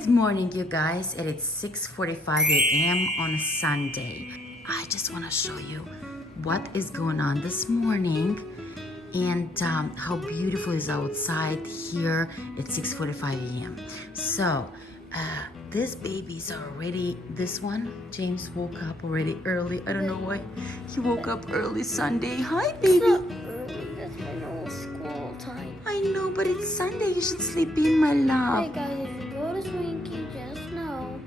Good morning, you guys. It is 6:45 a.m. on a Sunday. I just want to show you what is going on this morning and how beautiful is outside here at 6:45 a.m. So these babies are already, this one, James woke up already early. I don't know why he woke up early Sunday. Hi, baby. It's not early, that's my normal school time. I know, but it's Sunday. You should sleep in, my love. Hey guys, if you go to Swinky, just know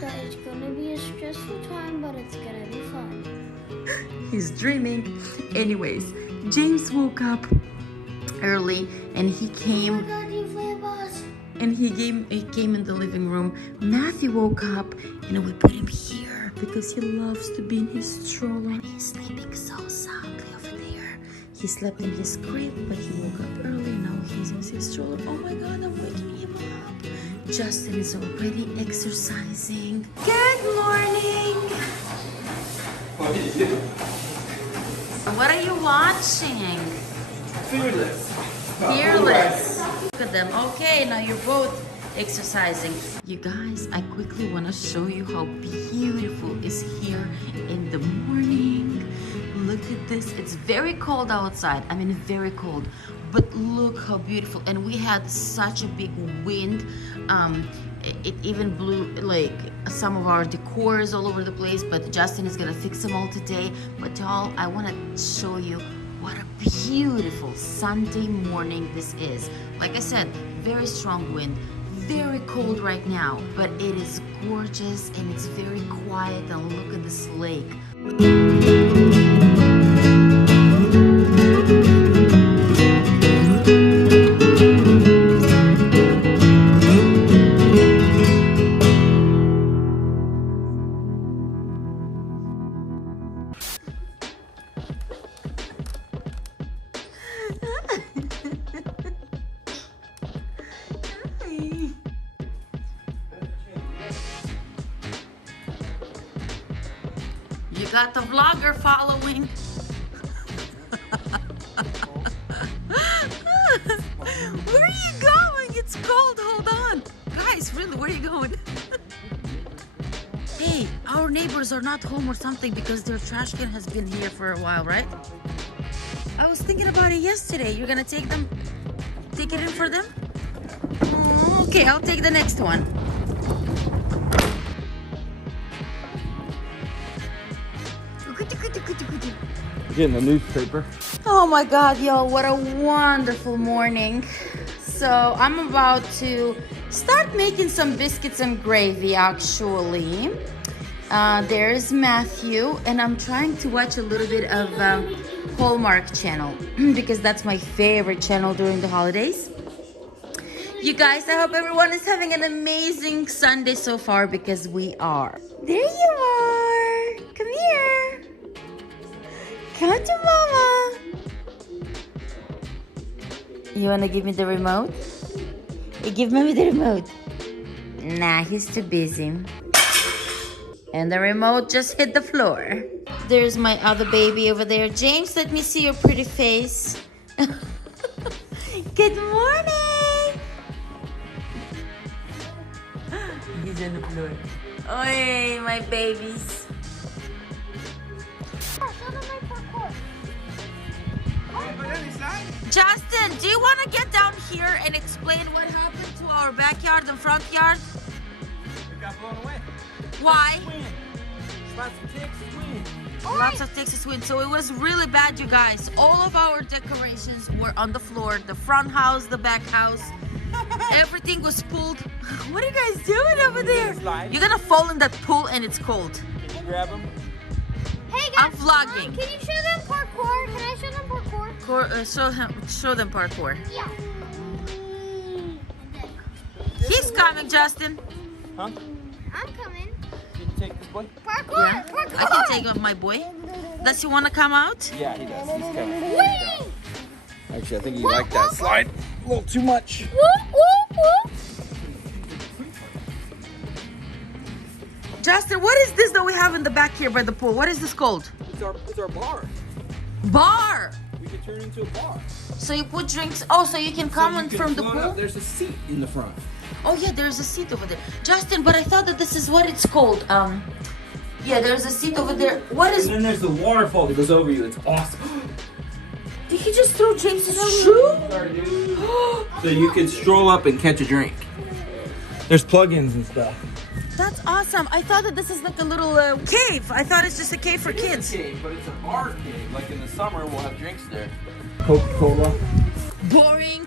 that it's gonna be a stressful time, but it's gonna be fun. He's dreaming. Anyways, James woke up early and he came. Oh my God, you flew a bus. And he came in the living room. Matthew woke up and we put him here because he loves to be in his stroller. And he's sleeping so soundly over there. He slept in his crib, but he woke up early. Now he's in his stroller. Oh my God, I'm waking him up. Justin is already exercising. Good morning. What are you watching? Fearless. Fearless. Look at them. Okay, now you're both exercising. You guys, I quickly want to show you how beautiful is here in the morning. Look at this. It's very cold outside. I mean, very cold. But look how beautiful. And we had such a big wind. It even blew like some of our decors all over the place. But Justin is going to fix them all today. But y'all, I want to show you what a beautiful Sunday morning this is. Like I said, very strong wind, very cold right now, but it is gorgeous and it's very quiet. And look at this lake. You got the vlogger following. Where are you going? It's cold. Hold on. Guys, really, where are you going? Hey, our neighbors are not home or something because their trash can has been here for a while, right? I was thinking about it yesterday. You're gonna take it in for them? Okay, I'll take the next one. Getting a newspaper. Oh my God, y'all, what a wonderful morning. So I'm about to start making some biscuits and gravy, actually. There's Matthew, and I'm trying to watch a little bit of Hallmark channel because that's my favorite channel during the holidays. You guys, I hope everyone is having an amazing Sunday so far because we are. There you are. Come here. Come to Mama. You want to give me the remote? You give Mommy the remote. Nah, he's too busy. And the remote just hit the floor. There's my other baby over there. James, let me see your pretty face. Good morning. He's on the floor. Oi, my babies. Justin, do you want to get down here and explain what happened to our backyard and front yard? It got blown away. Why? Lots of Texas wind. Lots of Texas wind. So it was really bad, you guys. All of our decorations were on the floor. The front house, the back house. Everything was pulled. What are you guys doing over there? You're going to fall in that pool and it's cold. Can you grab them? Hey guys, I'm vlogging. Can you show them parkour? Can I show them parkour? Show them parkour. Yeah. He's coming, Justin. Huh? I'm coming. Can you take this boy? Parkour, Yeah, parkour. I can take off my boy. Does he want to come out? Yeah, he does. He's coming. Whee! Actually, I think he liked that slide a little too much. Whoop, whoop, whoop. Justin, what is this that we have in the back here by the pool? What is this called? It's our bar. Bar. We could turn it into a bar. So you put drinks. Oh, so you can come in from the float up. pool. There's a seat in the front. Oh yeah, there's a seat over there. Justin, but I thought that this is what it's called. Yeah, there's a seat over there. What is... And then there's the waterfall that goes over you. It's awesome. Did he just throw James's shoe? So you can stroll up and catch a drink. There's plugins and stuff. That's awesome. I thought that this is like a little cave. I thought it's just a cave for kids. It's a cave, but it's a bar cave. Like in the summer, we'll have drinks there. Coca-Cola. Boring.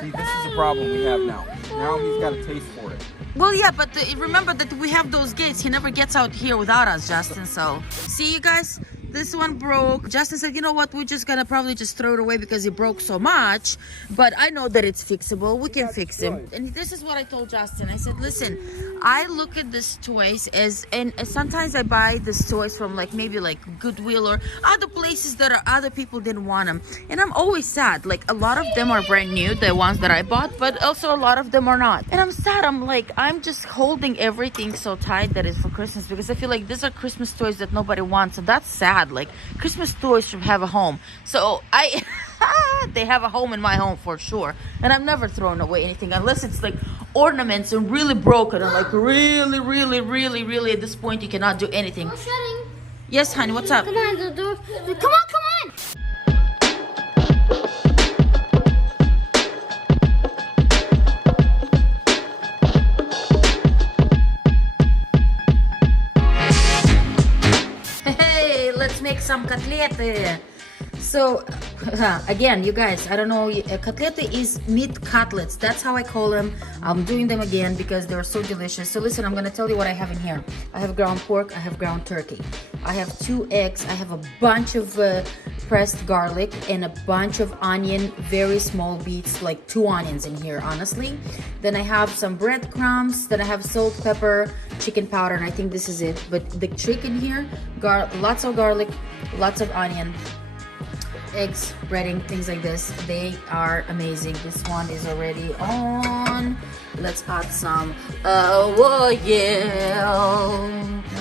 See, this is the problem we have now. Now he's got a taste for it. Well, yeah, but remember that we have those gates. He never gets out here without us, Justin. So, see you guys. This one broke. Justin said, you know what? We're just gonna probably just throw it away because it broke so much. But I know that it's fixable. We can fix him. And this is what I told Justin. I said, listen, I look at these toys and sometimes I buy these toys from like maybe like Goodwill or other places that other people didn't want them. And I'm always sad. Like a lot of them are brand new, the ones that I bought, but also a lot of them are not. And I'm sad. I'm like, I'm just holding everything so tight that is for Christmas because I feel like these are Christmas toys that nobody wants. And that's sad. Like Christmas toys should have a home. So they have a home in my home for sure. And I'm never throwing away anything unless it's like ornaments and really broken and like really at this point you cannot do anything. I'm shutting. Yes, honey, what's up? Come on, the door. Come on. Hey, let's make some котлеты. So, again, you guys, I don't know, котлеты is meat cutlets. That's how I call them. I'm doing them again because they're so delicious. So listen, I'm going to tell you what I have in here. I have ground pork, I have ground turkey. I have 2 eggs, I have a bunch of pressed garlic and a bunch of onion, very small bits, like 2 onions in here, honestly. Then I have some breadcrumbs, then I have salt, pepper, chicken powder, and I think this is it. But the trick in here, lots of garlic, lots of onion, eggs, breading, things like this. They are amazing. This one is already on. Let's add some oil.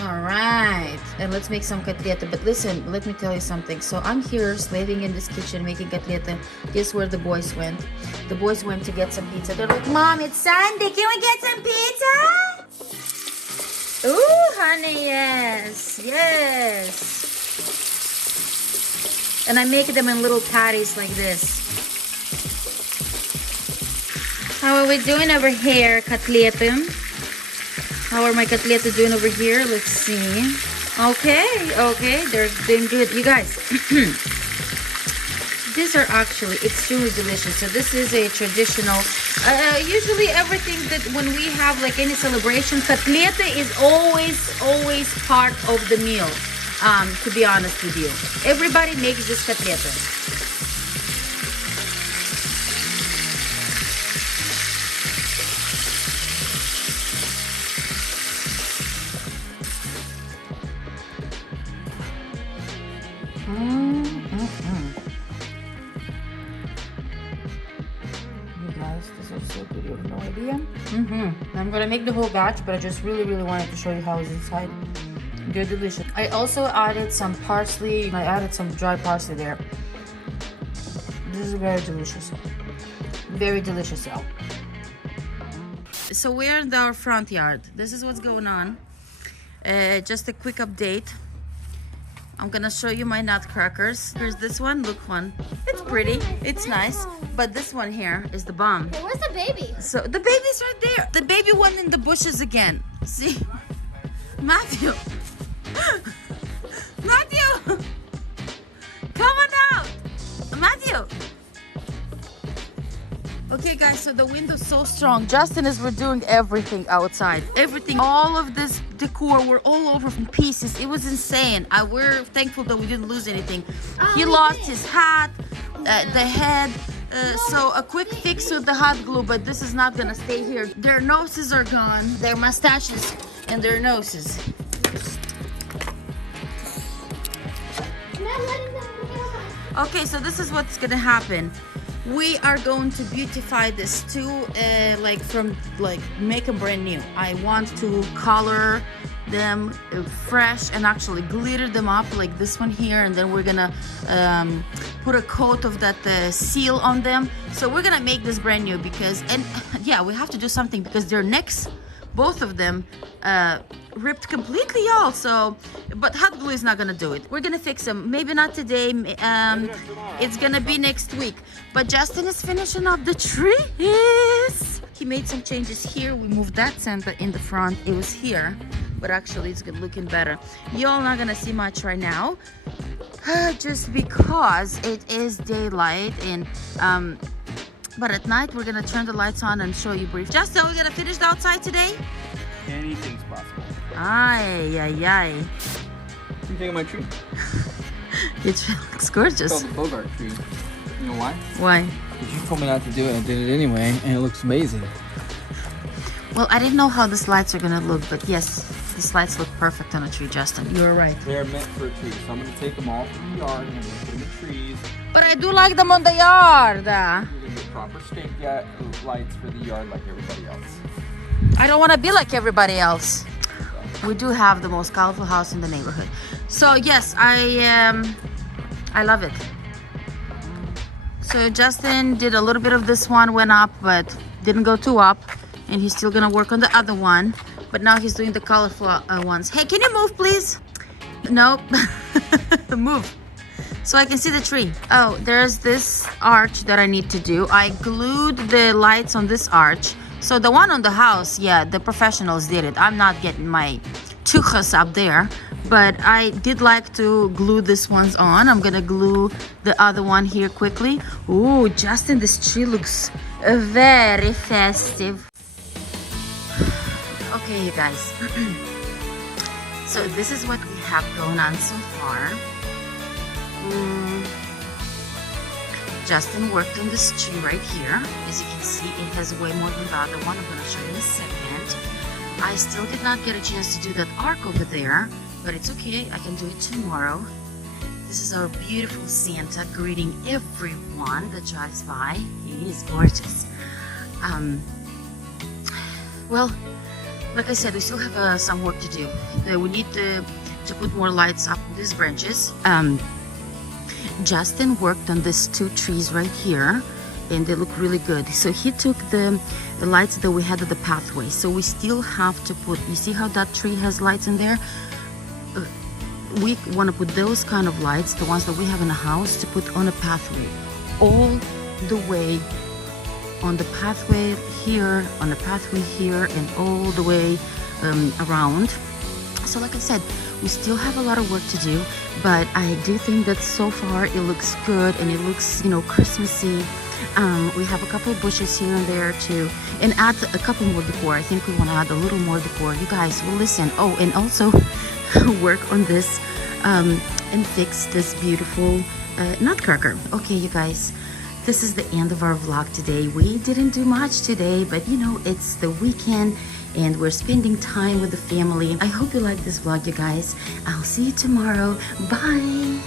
All right, and let's make some котлеты. But listen, let me tell you something. So I'm here slaving in this kitchen making котлеты. Guess where the boys went? The boys went to get some pizza. They're like, Mom, it's Sunday, can we get some pizza? Ooh, honey, yes. And I make them in little patties like this. How are we doing over here, котлеты? How are my котлеты doing over here? Let's see. Okay, they're doing good. You guys, these are actually extremely delicious. So this is a traditional, usually everything that when we have like any celebration, котлеты is always part of the meal. To be honest with you, everybody makes this котлеты. You guys, this is so good. You have no idea. I'm gonna make the whole batch, but I just really wanted to show you how it's inside. They're delicious. I also added some parsley. I added some dry parsley there. This is very delicious. Very delicious, y'all. So we're in our front yard. This is what's going on. Just a quick update. I'm gonna show you my nutcrackers. Here's this one. Look one. It's pretty. It's nice. But this one here is the bomb. Hey, where's the baby? So the baby's right there. The baby went in the bushes again. See? Matthew. Matthew! Come on out! Matthew! Okay guys, so the wind is so strong. Justin we're doing everything outside. Everything, all of this decor were all over in pieces. It was insane. We're thankful that we didn't lose anything. He lost his hat, the head. So a quick fix with the hot glue, but this is not gonna stay here. Their noses are gone. Their mustaches and their noses. Okay, so this is what's gonna happen. We are going to beautify this too, make them brand new. I want to color them fresh and actually glitter them up like this one here, and then we're gonna put a coat of that seal on them. So we're gonna make this brand new because, and yeah, we have to do something because their necks, both of them, ripped completely off. So, but hot glue is not gonna do it. We're gonna fix them. Maybe not today. It's gonna be next week. But Justin is finishing up the trees. He made some changes here. We moved that Santa in the front. It was here, but actually it's looking better. Y'all not gonna see much right now, just because it is daylight, and but at night we're gonna turn the lights on and show you brief. Justin, we're gonna finish the outside today. Anything's possible. Ay, ay, ay. What do you think of my tree? It looks gorgeous. It's called the Bogart tree. You know why? Why? Because you told me not to do it, and I did it anyway, and it looks amazing. Well, I didn't know how the lights are gonna look, but yes, these lights look perfect on a tree, Justin. You're right. They're meant for a tree, so I'm gonna take them all from the yard and I'm gonna put them in trees. But I do like them on the yard. You're gonna get proper stake lights for the yard like everybody else. I don't want to be like everybody else. We do have the most colorful house in the neighborhood. So yes, I love it. So Justin did a little bit of this one, went up, but didn't go too up. And he's still gonna work on the other one. But now he's doing the colorful ones. Hey, can you move, please? Nope. Move. So I can see the tree. Oh, there's this arch that I need to do. I glued the lights on this arch. So the one on the house, yeah, the professionals did it. I'm not getting my tuchas up there. But I did like to glue these ones on. I'm gonna glue the other one here quickly. Ooh, Justin, this tree looks very festive. Okay, you guys. So this is what we have going on so far. Justin worked on this tree right here. As you can see, it has way more than the other one. I'm gonna show you in a second. I still did not get a chance to do that arc over there, but it's okay, I can do it tomorrow. This is our beautiful Santa greeting everyone that drives by. He is gorgeous. Well, like I said, we still have some work to do. We need to put more lights up on these branches. Justin worked on these two trees right here, and they look really good. So he took the lights that we had at the pathway. So we still have to put, you see how that tree has lights in there? We want to put those kind of lights, the ones that we have in the house, to put on a pathway. All the way on the pathway here, on the pathway here, and all the way around. So like I said, we still have a lot of work to do, but I do think that so far it looks good, and it looks, you know, Christmassy. We have a couple of bushes here and there too, and add a couple more decor. I think we want to add a little more decor. You guys will listen. Oh, and also work on this and fix this beautiful nutcracker. Okay, you guys, this is the end of our vlog today. We didn't do much today, but you know, it's the weekend and we're spending time with the family. I hope you like this vlog, you guys. I'll see you tomorrow. Bye.